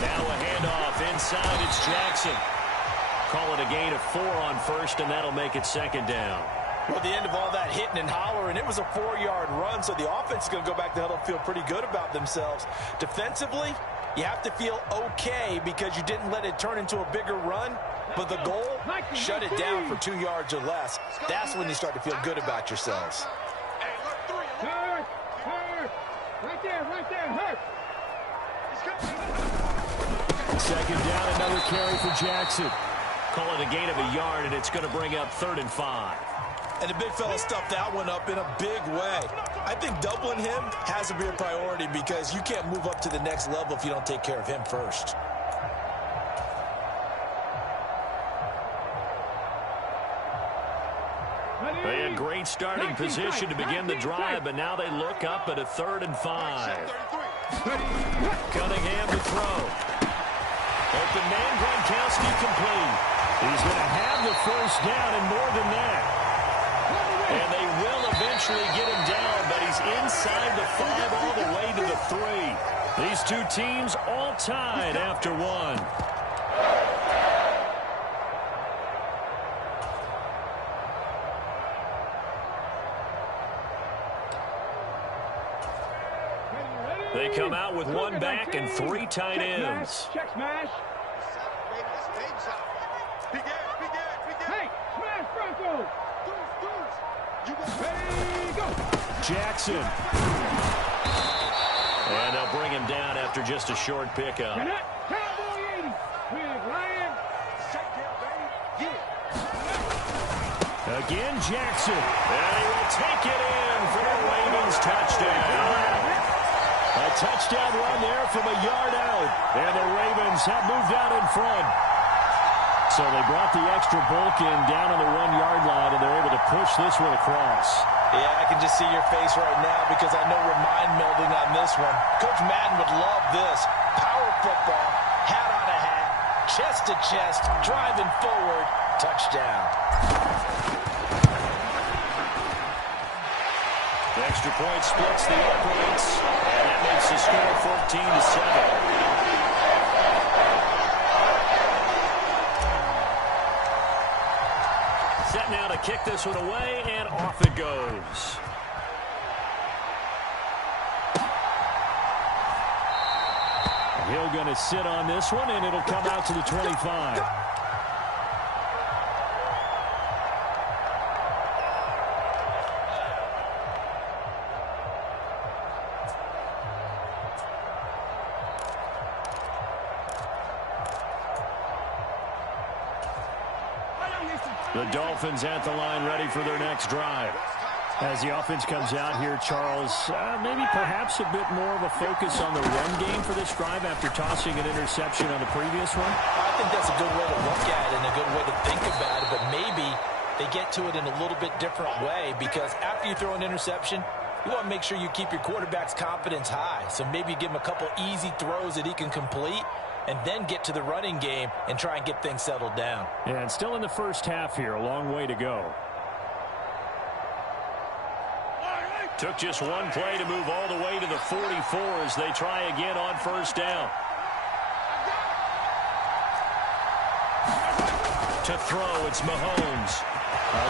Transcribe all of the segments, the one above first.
Now a handoff inside. It's Jackson. Call it a gain of 4 on first, and that'll make it second down. Well, the end of all that hitting and hollering, it was a 4-yard run, so the offense is going to go back to huddle and feel pretty good about themselves. Defensively, you have to feel okay because you didn't let it turn into a bigger run, but the goal, shut it down for 2 yards or less. That's when you start to feel good about yourselves. Right there, hurt. Second down, another carry for Jackson. Call it a gain of a yard, and it's going to bring up 3rd and 5. And the big fella stuffed that one up in a big way. I think doubling him has to be a priority because you can't move up to the next level if you don't take care of him first. They had great starting position to begin the drive, but now they look up at a 3rd and 5. Cunningham to throw. Open man, Gronkowski complete. He's going to have the first down and more than that. And they will eventually get him down, but he's inside the 5 all the way to the 3. These two teams all tied after 1. They come out with 1 back and 3 tight ends. Check smash. Hey, smash Bronco. Jackson. And they'll bring him down after just a short pickup. Again, Jackson. And he will take it in for the Ravens touchdown. A touchdown run there from a yard out. And the Ravens have moved out in front. So they brought the extra bulk in down on the 1-yard line, and they're able to push this one across. Yeah, I can just see your face right now because I know we're mind melding on this one. Coach Madden would love this. Power football, hat on a hat, chest to chest, driving forward, touchdown. The extra point splits the uprights, and that makes the score 14-7. Set now to kick this one away, and off it goes. Hill going to sit on this one, and it'll come out to the 25. The Dolphins at the line, ready for their next drive. As the offense comes out here, Charles, maybe perhaps a bit more of a focus on the run game for this drive after tossing an interception on the previous one? I think that's a good way to look at it and a good way to think about it, but maybe they get to it in a little bit different way because after you throw an interception, you want to make sure you keep your quarterback's confidence high. So maybe you give him a couple easy throws that he can complete and then get to the running game and try and get things settled down. Yeah, and still in the first half here, a long way to go. Took just one play to move all the way to the 44 as they try again on first down. To throw, it's Mahomes.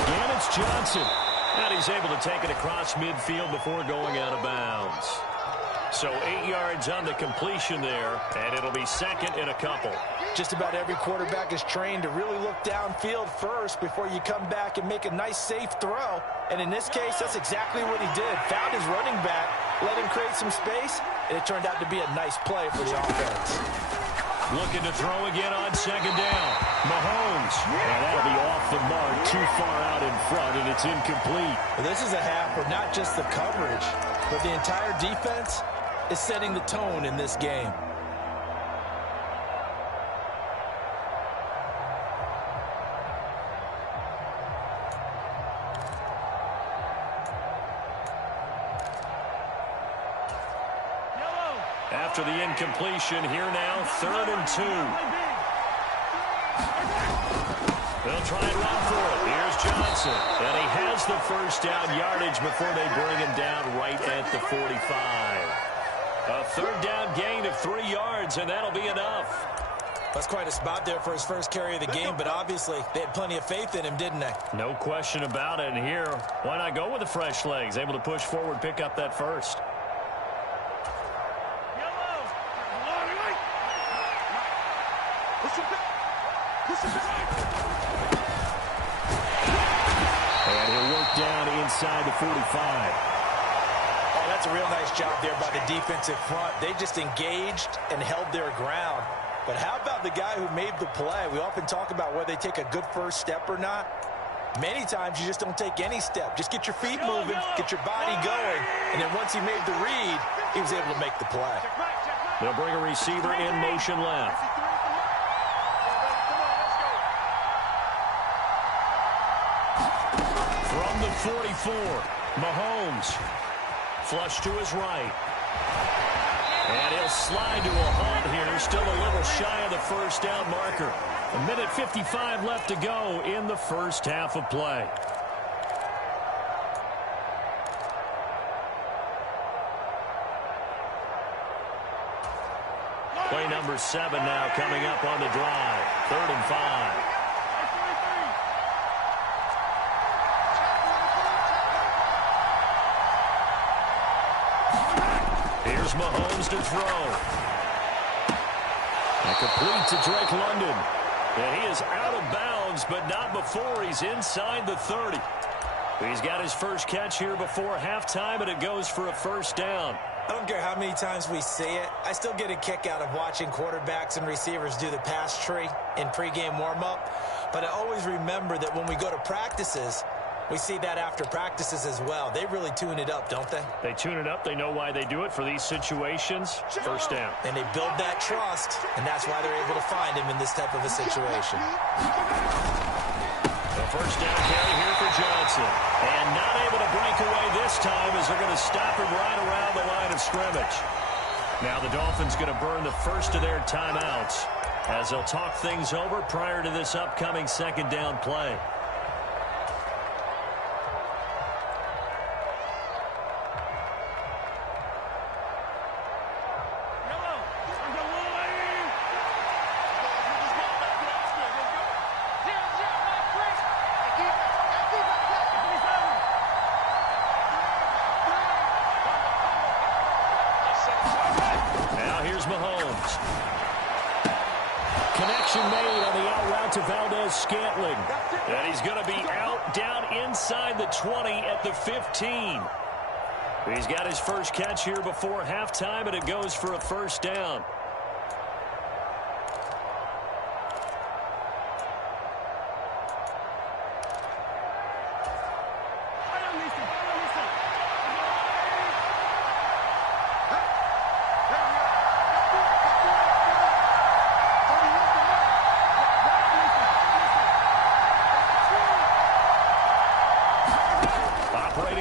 Again, it's Johnson. And he's able to take it across midfield before going out of bounds. So 8 yards on the completion there, and it'll be second and a couple. Just about every quarterback is trained to really look downfield first before you come back and make a nice, safe throw. And in this case, that's exactly what he did. Found his running back, let him create some space, and it turned out to be a nice play for the offense. Looking to throw again on second down. Mahomes. And that'll be off the mark, too far out in front, and it's incomplete. Well, this is a half where not just the coverage, but the entire defense is setting the tone in this game. After the incompletion, here now, 3rd and 2. They'll try and run for it. Here's Johnson. And he has the first down yardage before they bring him down right at the 45. A third down gain of 3 yards, and that'll be enough. That's quite a spot there for his first carry of the game, but obviously they had plenty of faith in him, didn't they? No question about it. And here, why not go with the fresh legs? Able to push forward, pick up that first. And he'll work down inside the 45. Oh, that's a real nice job there by the defensive front. They just engaged and held their ground. But how about the guy who made the play? We often talk about whether they take a good first step or not. Many times you just don't take any step. Just get your feet moving, get your body going, and then once he made the read, he was able to make the play. They'll bring a receiver in motion left. From the 44, Mahomes. Flush to his right. And he'll slide to a halt here. Still a little shy of the first down marker. 1:55 left to go in the first half of play. Play number 7 now coming up on the drive. 3rd and 5. Here's Mahomes to throw. And complete to Drake London. And he is out of bounds, but not before he's inside the 30. He's got his first catch here before halftime, and it goes for a first down. I don't care how many times we see it. I still get a kick out of watching quarterbacks and receivers do the pass tree in pregame warm-up. But I always remember that when we go to practices, we see that after practices as well. They really tune it up, don't they? They tune it up. They know why they do it for these situations. First down. And they build that trust, and that's why they're able to find him in this type of a situation. The first down carry here for Johnson. And not able to break away this time as they're going to stop him right around the line of scrimmage. Now the Dolphins going to burn the first of their timeouts as they'll talk things over prior to this upcoming second down play. Scantling, and he's going to be out down inside the 20 at the 15. He's got his first catch here before halftime, and it goes for a first down.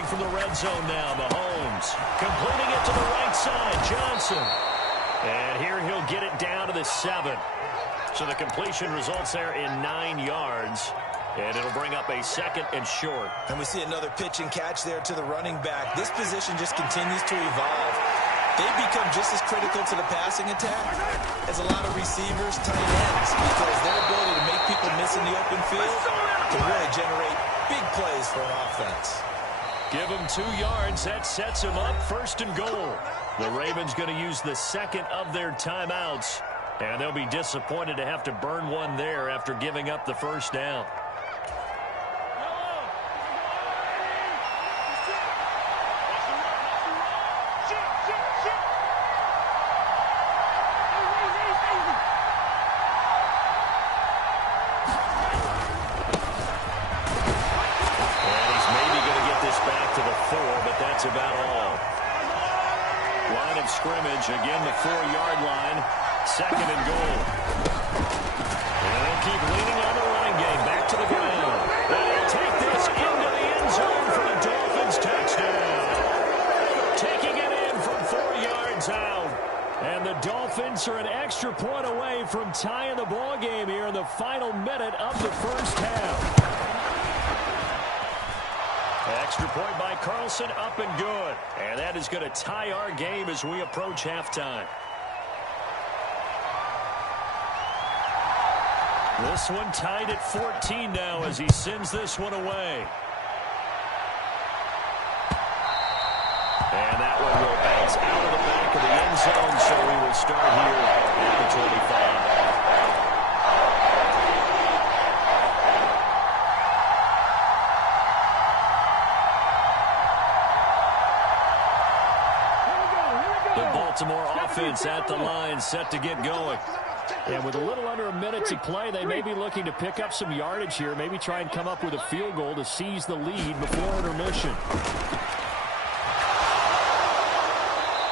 From the red zone now, Mahomes completing it to the right side, Johnson. And here he'll get it down to the 7. So the completion results there in 9 yards. And it'll bring up a 2nd and short. And we see another pitch and catch there to the running back. This position just continues to evolve. They become just as critical to the passing attack as a lot of receivers, tight ends, because their ability to make people miss in the open field can really generate big plays for an offense. Give him 2 yards. That sets him up 1st and goal. The Ravens going to use the 2nd of their timeouts, and they'll be disappointed to have to burn one there after giving up the first down. Scrimmage, again the 4-yard line, 2nd and goal. And they'll keep leaning on the running game, back to the ground. And he'll take this into the end zone for the Dolphins touchdown. Taking it in from 4 yards out. And the Dolphins Ravens are an extra point away from tying the ball game here in the final minute of the first half. Extra point by Carlson, up and good. And that is going to tie our game as we approach halftime. This one tied at 14 now as he sends this one away. And that one will bounce out of the back of the end zone, so we will start here at the 25. Baltimore offense at the line, set to get going. And with a little under a minute to play, they may be looking to pick up some yardage here, maybe try and come up with a field goal to seize the lead before intermission.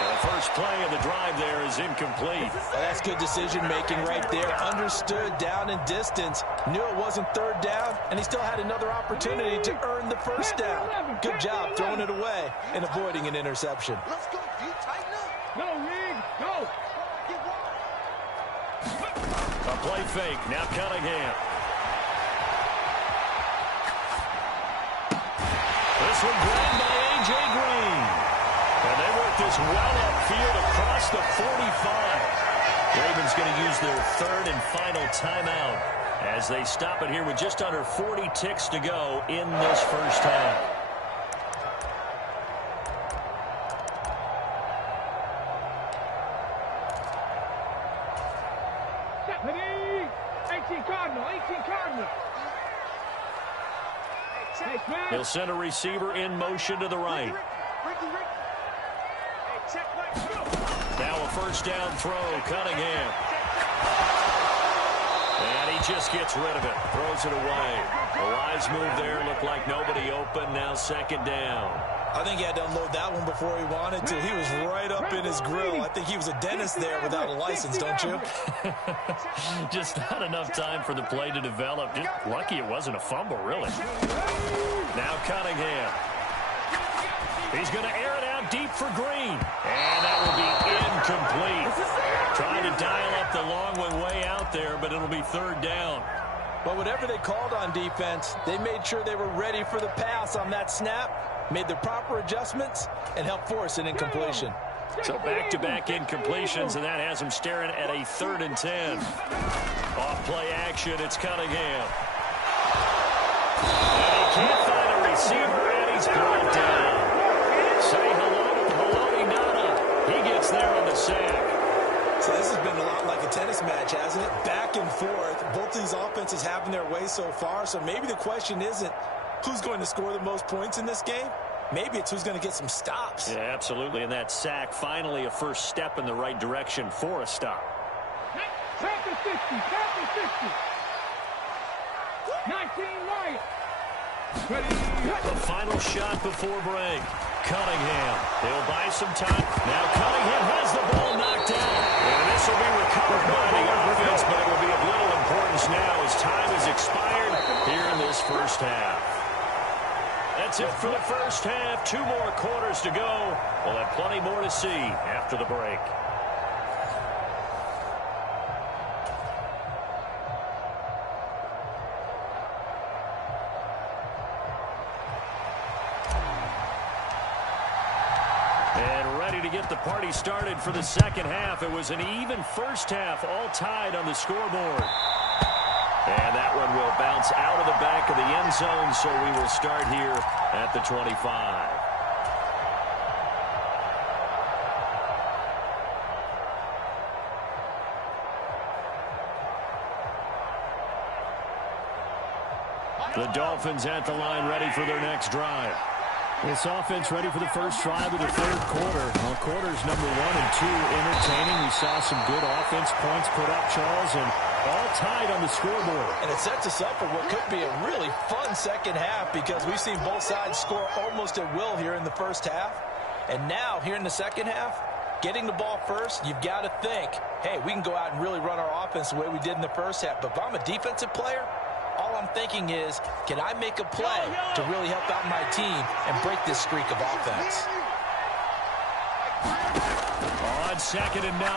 And the first play of the drive there is incomplete. Well, that's good decision-making right there. Understood down and distance, knew it wasn't third down, and he still had another opportunity to earn the first down. Good job throwing it away and avoiding an interception. Let's go. You tighten up. Go, Rig. Go. A play fake. Now Cunningham. This one grabbed by A.J. Green. And they work this well upfield across the 45. Ravens going to use their third and final timeout as they stop it here with just under 40 ticks to go in this first half. He'll send a receiver in motion to the right. Now a first down throw, Cunningham. And he just gets rid of it, throws it away. A wise move there, looked like nobody open, now second down. I think he had to unload that one before he wanted to. He was right up in his grill. I think he was a dentist there without a license, don't you? Just not enough time for the play to develop. Just lucky it wasn't a fumble, really. Now Cunningham. He's going to air it out deep for Green. And that will be incomplete. Trying to dial up the long one way out there, but it'll be third down. Well, whatever they called on defense, they made sure they were ready for the pass on that snap, made the proper adjustments, and helped force an incompletion. So back-to-back incompletions, and that has him staring at a 3rd and 10. Off play action, it's Cunningham. And he can't find a receiver, and he's brought down. Say hello to Haloti Ngata. He gets there on the sack. So this has been a lot like a tennis match, hasn't it? Back and forth. Both these offenses having their way so far, so maybe the question isn't who's going to score the most points in this game. Maybe it's who's going to get some stops. Yeah, absolutely. And that sack, finally a first step in the right direction for a stop. Tap the 50. Tap the 50. 19 right. The final shot before break. Cunningham. They'll buy some time. Now Cunningham has the ball knocked down. And this will be recovered by the offense, but it will be of little importance now as time has expired here in this first half. That's it for the first half. 2 more quarters to go. We'll have plenty more to see after the break. And ready to get the party started for the second half. It was an even first half, all tied on the scoreboard. And that one will bounce out of the back of the end zone, so we will start here at the 25. The Dolphins at the line, ready for their next drive. This offense ready for the first drive of the third quarter. Well, quarters number 1 and 2 entertaining. We saw some good offense points put up, Charles, and all tied on the scoreboard. And it sets us up for what could be a really fun second half because we've seen both sides score almost at will here in the first half. And now, here in the second half, getting the ball first, you've got to think, hey, we can go out and really run our offense the way we did in the first half. But if I'm a defensive player, all I'm thinking is, can I make a play to really help out my team and break this streak of offense? On 2nd and 9,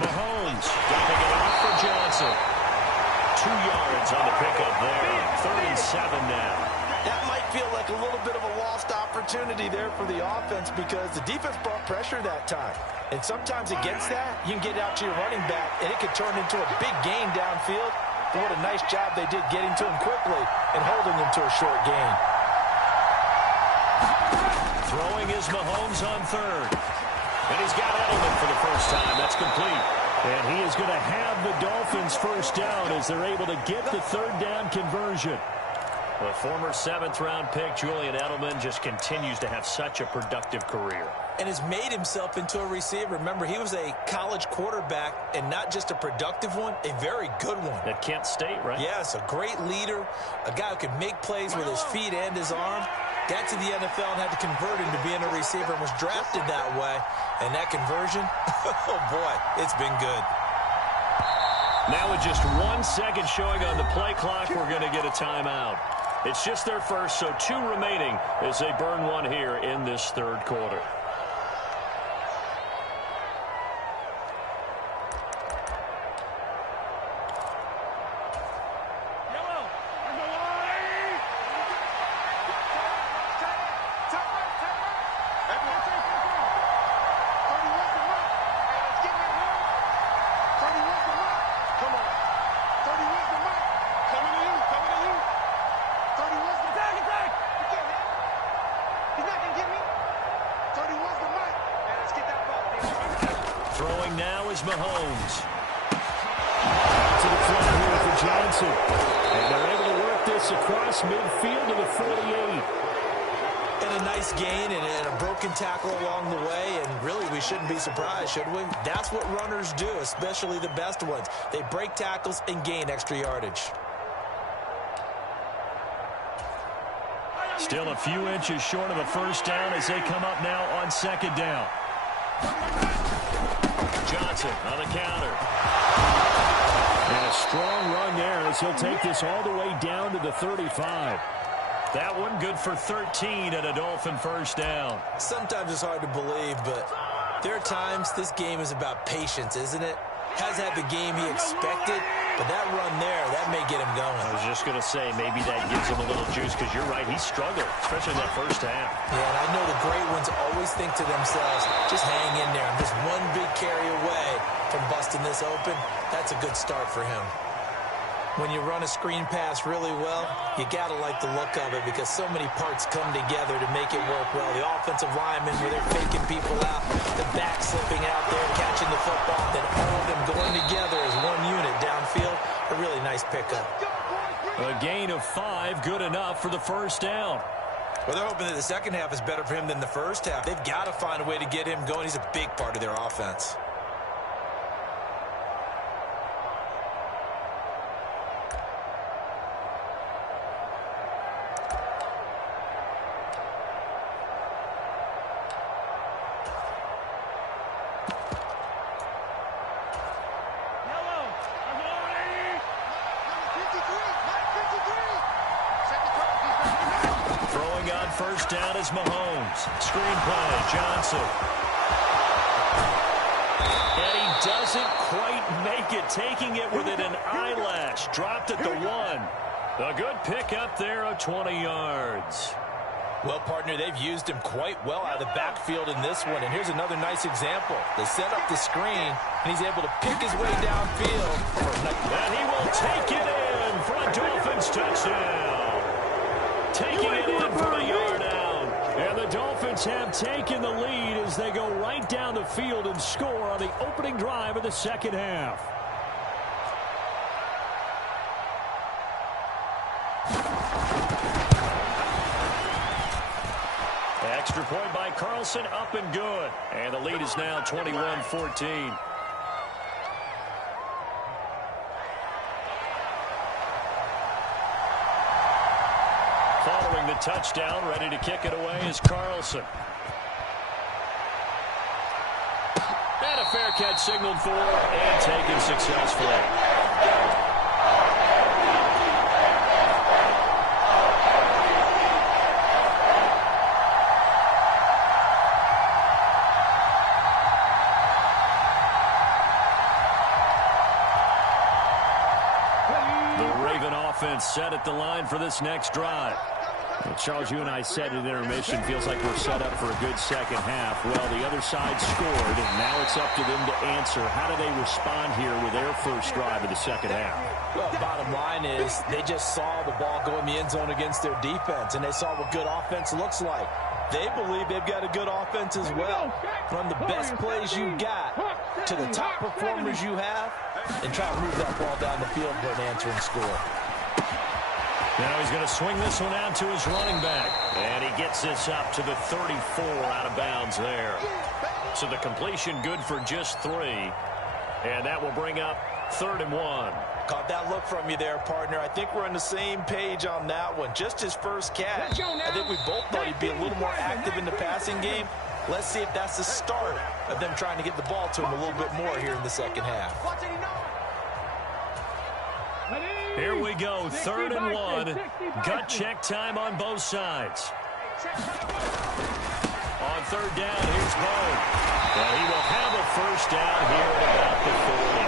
Mahomes dumping it off for Johnson. 2 yards on the pickup there. 3rd and 7 now. That might feel like a little bit of a lost opportunity there for the offense because the defense brought pressure that time. And sometimes against that, you can get out to your running back, and it could turn into a big gain downfield. But what a nice job they did getting to him quickly and holding him to a short gain. Throwing is Mahomes on 3rd. And he's got Edelman for the first time. That's complete. And he is going to have the Dolphins first down as they're able to get the 3rd down conversion. The former 7th-round pick, Julian Edelman, just continues to have such a productive career. And has made himself into a receiver. Remember, he was a college quarterback, and not just a productive one, a very good one. At Kent State, right? Yes, a great leader, a guy who could make plays with his feet and his arm. Got to the NFL and had to convert him to being a receiver and was drafted that way. And that conversion, oh boy, it's been good. Now with just 1 second showing on the play clock, we're going to get a timeout. It's just their first, so 2 remaining as they burn one here in this 3rd quarter. Throwing now is Mahomes. To the front here for Johnson. And they're able to work this across midfield to the 48. And a nice gain and a broken tackle along the way. And really, we shouldn't be surprised, should we? That's what runners do, especially the best ones. They break tackles and gain extra yardage. Still a few inches short of a first down as they come up now on 2nd down. Johnson on the counter. And a strong run there as he'll take this all the way down to the 35. That one good for 13 and a Dolphin first down. Sometimes it's hard to believe, but there are times this game is about patience, isn't it? Hasn't had the game he expected, but that run there, that may get him going. I was just going to say, maybe that gives him a little juice because you're right, he struggled, especially in that first half. Yeah, and I know the great ones always think to themselves, just hang in there. I'm just one big carry away from busting this open. That's a good start for him. When you run a screen pass really well, you got to like the look of it because so many parts come together to make it work well. The offensive linemen, where they're faking people out, the back slipping out there, catching the football, then all of them going together as one unit downfield. A really nice pickup. A gain of 5, good enough for the first down. Well, they're hoping that the second half is better for him than the first half. They've got to find a way to get him going. He's a big part of their offense. First down is Mahomes. Screenplay, Johnson. And he doesn't quite make it, taking it within an eyelash. Dropped at the 1. A good pickup there of 20 yards. Well, partner, they've used him quite well out of the backfield in this one. And here's another nice example. They set up the screen, and he's able to pick his way downfield. And he will take it in for a Dolphins touchdown. Taking it in from a yard out. And the Dolphins have taken the lead as they go right down the field and score on the opening drive of the second half. Extra point by Carlson, up and good. And the lead is now 21-14. Following the touchdown, ready to kick it away is Carlson. And a fair catch signaled for and taken successfully. set at the line for this next drive. Well, Charles, you and I said at intermission, feels like we're set up for a good second half. Well, the other side scored, and now it's up to them to answer. How do they respond here with their first drive of the second half? Well, bottom line is they just saw the ball go in the end zone against their defense, and they saw what good offense looks like. They believe they've got a good offense as well. From the best plays you got to the top performers you have, and try to move that ball down the field for an answering score. Now he's going to swing this one out to his running back. And he gets this up to the 34 out of bounds there. So the completion good for just 3. And that will bring up 3rd and 1. Caught that look from you there, partner. I think we're on the same page on that one. Just his first catch. I think we both thought he'd be a little more active in the passing game. Let's see if that's the start of them trying to get the ball to him a little bit more here in the second half. Here we go, 3rd and 1. Gut check time on both sides. On 3rd down, here's Bone. And he will have a first down here at about the 40.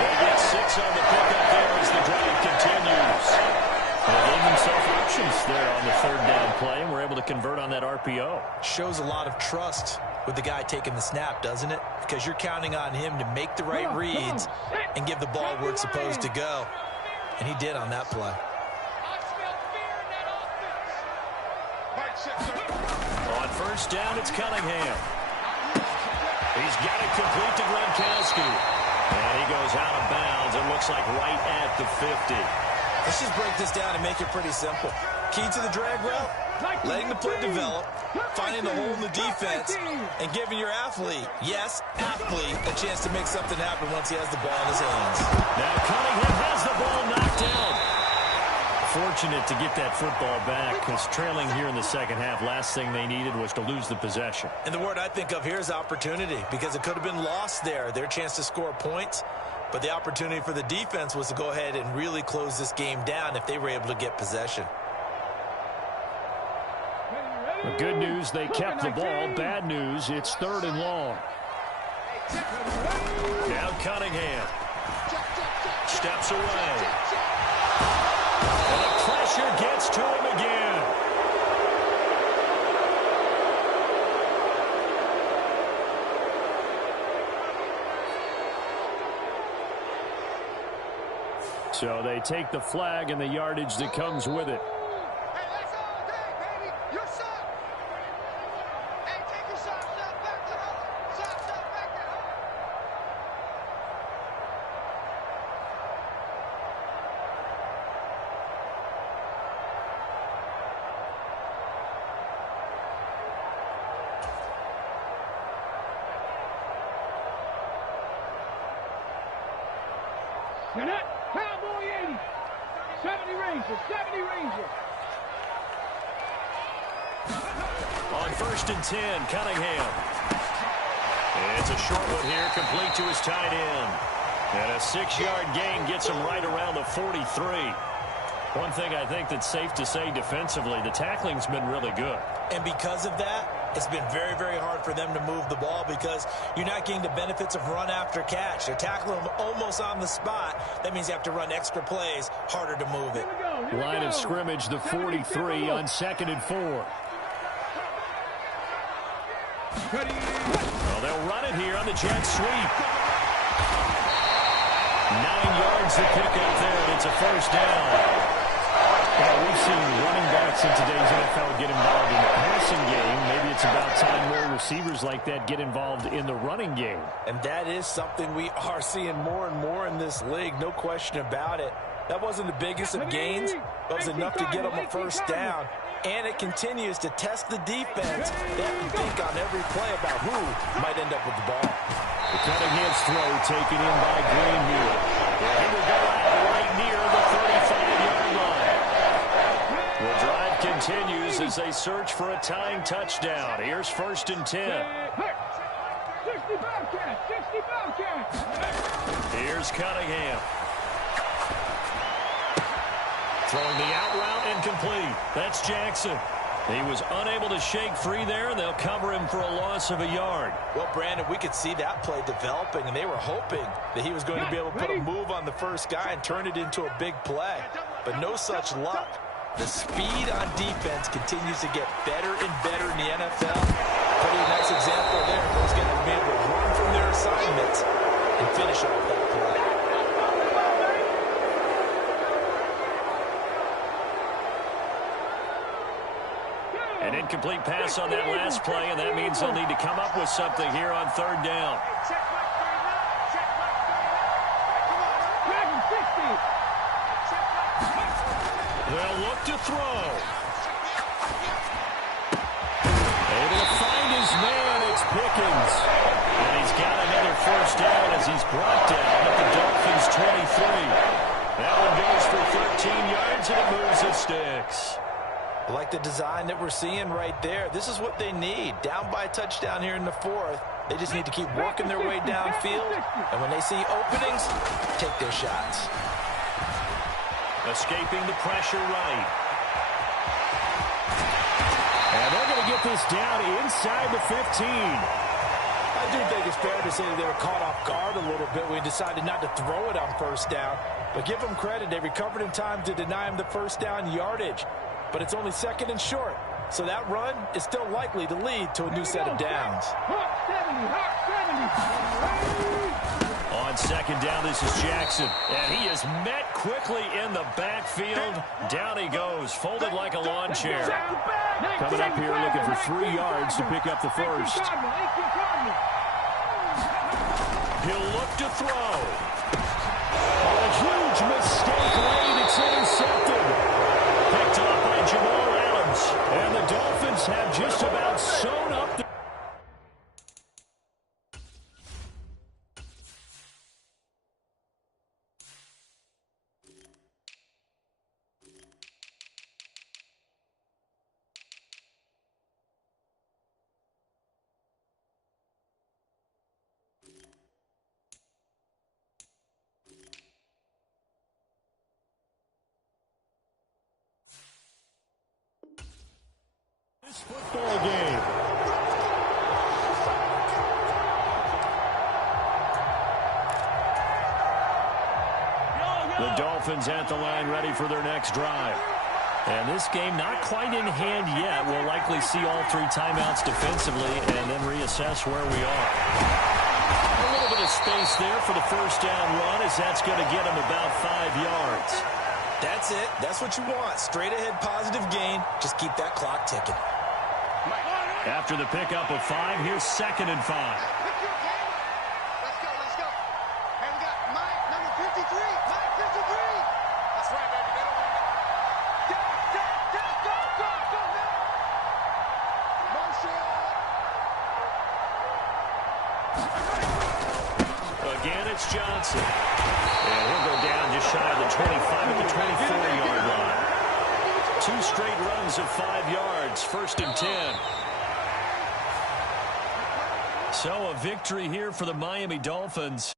They get 6 on the pickup there as the drive continues. They gave themselves options there on the 3rd down play, and we're able to convert on that RPO. Shows a lot of trust with the guy taking the snap, doesn't it? Because you're counting on him to make the right reads and give the ball where it's supposed to go. And he did on that play. On 1st down, it's Cunningham. He's got it complete to Gronkowski. And he goes out of bounds. It looks like right at the 50. Let's just break this down and make it pretty simple. Key to the drag route, letting the play develop, finding the hole in the defense, and giving your athlete, yes, athlete, a chance to make something happen once he has the ball in his hands. Now Cunningham has the ball knocked out. Fortunate to get that football back, because trailing here in the second half, last thing they needed was to lose the possession. And the word I think of here is opportunity, because it could have been lost there, their chance to score points. But the opportunity for the defense was to go ahead and really close this game down if they were able to get possession. The good news, they kept the ball. Bad news, it's 3rd and long. Now Cunningham steps away. And the pressure gets to him again. So they take the flag and the yardage that comes with it. Cowboy 80. 70 Ranger. 70 Ranger. On 1st and 10, Cunningham. It's a short one here, complete to his tight end. And a 6-yard gain gets him right around the 43. One thing I think that's safe to say defensively, the tackling's been really good. And because of that, it's been very, very hard for them to move the ball because you're not getting the benefits of run after catch. They're tackling them almost on the spot. That means you have to run extra plays, harder to move it. Line of scrimmage, the 43 on 2nd and 4. Well, they'll run it here on the jet sweep. 9 yards to pick up there, and it's a first down. Yeah, we've seen running backs in today's NFL get involved in the passing game. Maybe it's about time more receivers like that get involved in the running game. And that is something we are seeing more and more in this league, no question about it. That wasn't the biggest of gains, but it was enough to get them a first down. And it continues to test the defense. They have to think on every play about who might end up with the ball. The Cunningham's throw taken in by Greenhill. He will go out right near the 35-yard line. The drive continues as they search for a tying touchdown. Here's 1st and 10. 65 catch. 65 catch. Here's Cunningham. Throwing the out route incomplete. That's Jackson. He was unable to shake free there, and they'll cover him for a loss of a yard. Well, Brandon, we could see that play developing, and they were hoping that he was going to be able to put a move on the first guy and turn it into a big play. but no such luck. The speed on defense continues to get better and better in the NFL. Pretty nice example there. Those guys have been able to run from their assignments and finish off that play. An incomplete pass on that last play, and that means they'll need to come up with something here on third down. They'll look to throw. Able to find his man. It's Pickens. And he's got another first down as he's brought down at the Dolphins' 23. That one goes for 13 yards, and it moves the sticks. I like the design that we're seeing right there. This is what they need. Down by a touchdown here in the fourth. They just need to keep working their way downfield. And when they see openings, take their shots. Escaping the pressure right. And they're going to get this down inside the 15. I do think it's fair to say that they were caught off guard a little bit when we decided not to throw it on first down. But give them credit. They recovered in time to deny him the first down yardage. But it's only second and short. So that run is still likely to lead to a new set of downs. On second down, this is Jackson. And he is met quickly in the backfield. Down he goes, folded like a lawn chair. Coming up here looking for 3 yards to pick up the first. He'll look to throw. A huge mistake late. It's intercepted. Picked off by Jamal Adams. And the Dolphins have just about sewn up the... this football game. The Dolphins at the line ready for their next drive. And this game not quite in hand yet. We'll likely see all 3 timeouts defensively and then reassess where we are. A little bit of space there for the first down run as that's going to get them about 5 yards. That's it. That's what you want. Straight ahead positive gain. Just keep that clock ticking. After the pickup of 5, here's second and 5. Let's go. Hey, we got Mike, number 53. Mike, 53. That's right, baby. They don't want go, Motion. Again, it's Johnson. And he'll go down just shy of the 25 at the 24-yard line. 2 straight runs of 5 yards, first and 10. So a victory here for the Miami Dolphins.